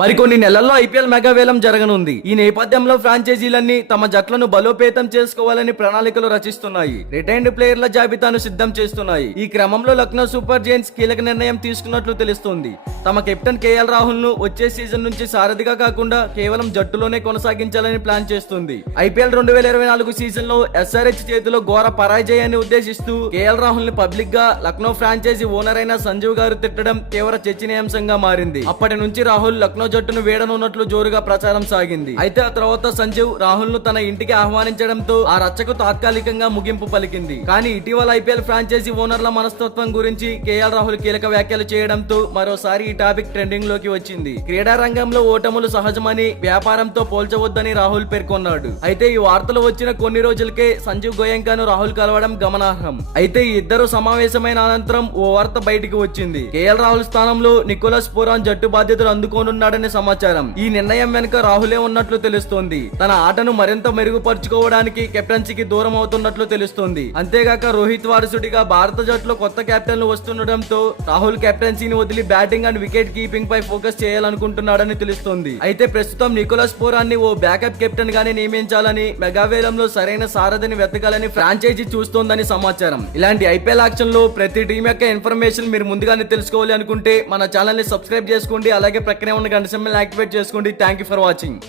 మరికొన్ని నెలల్లో ఐపీఎల్ మెగావేలం జరగనుంది. ఈ నేపథ్యంలో ఫ్రాంచైజీలన్నీ తమ జట్లను బలోపేతం చేసుకోవాలని ప్రణాళికలు రచిస్తున్నాయి. రిటైన్డ్ ప్లేయర్ల జాబితాను సిద్ధం చేస్తున్నాయి. ఈ క్రమంలో లక్నో సూపర్ జైంట్స్ కీలక నిర్ణయం తీసుకున్నట్లు తెలుస్తోంది. తమ కెప్టెన్ కేఎల్ రాహుల్ ను వచ్చే సీజన్ నుంచి సారథిగా కాకుండా కేవలం జట్టులోనే కొనసాగించాలని ప్లాన్ చేస్తుంది. ఐపీఎల్ 2024 సీజన్ లో ఎస్ఆర్హెచ్ చేతిలో ఘోర పరాజయాన్ని ఉద్దేశిస్తూ కేఎల్ రాహుల్ ని పబ్లిక్ గా లక్నో ఫ్రాంచైజీ ఓనర్ అయిన సంజీవ్ గారు తిట్టడం తీవ్ర చర్చనీయాంశంగా మారింది. అప్పటి నుంచి రాహుల్ లక్నో జట్టును వేడనున్నట్లు జోరుగా ప్రచారం సాగింది. అయితే ఆ తర్వాత సంజీవ్ రాహుల్ ను తన ఇంటికి ఆహ్వానించడంతో ఆ రచ్చకు తాత్కాలికంగా ముగింపు పలికింది. కానీ ఇటీవల ఐపీఎల్ ఫ్రాంచైజీ ఓనర్ల మనస్తత్వం గురించి కేఎల్ రాహుల్ కీలక వ్యాఖ్యలు చేయడంతో మరోసారి ఈ టాపిక్ ట్రెండింగ్ లోకి వచ్చింది. క్రీడా రంగంలో ఓటములు సహజమని, వ్యాపారంతో పోల్చవద్దని రాహుల్ పేర్కొన్నాడు. అయితే ఈ వార్తలు వచ్చిన కొన్ని రోజులకే సంజీవ్ గోయంకాను రాహుల్ కలవడం గమనార్హం. అయితే ఈ ఇద్దరు సమావేశమైన అనంతరం ఓ వార్త బయటికి వచ్చింది. కేఎల్ రాహుల్ స్థానంలో నికోలస్ పూరాన్ జట్టు బాధ్యతలు అందుకోనున్నాడని సమాచారం. ఈ నిర్ణయం వెనుక రాహులే ఉన్నట్లు తెలుస్తోంది. తన ఆటను మరింత మెరుగుపరుచుకోవడానికి కెప్టెన్సీకి దూరం అవుతున్నట్లు తెలుస్తోంది. అంతేగాక రోహిత్ వారసుడిగా భారత జట్టులో కొత్త కెప్టెన్లు వస్తుండటంతో రాహుల్ కెప్టెన్సీని వదిలి బ్యాటింగ్ అండ్ వికెట్ కీపింగ్ పై ఫోకస్ చేయాలనుకుంటున్నాడని తెలుస్తోంది. అయితే ప్రస్తుతం నికోలస్ పూరాన్ని ఓ బ్యాకప్ కెప్టెన్ గానే నియమించాలని, మెగావేలంలో సరైన సారథిని వెతకాలని ఫ్రాంచైజీ చూస్తోందని సమాచారం. ఇలాంటి ఐపీఎల్ యాక్షన్ లో ప్రతి టీం యొక్క ఇన్ఫర్మేషన్ మీరు ముందుగానే తెలుసుకోవాలి అనుకుంటే మన ఛానల్ ని సబ్స్క్రైబ్ చేసుకోండి. అలాగే ప్రక్కనే ఉన్న గంట సింబల్ యాక్టివేట్ చేసుకోండి. Thank you for watching.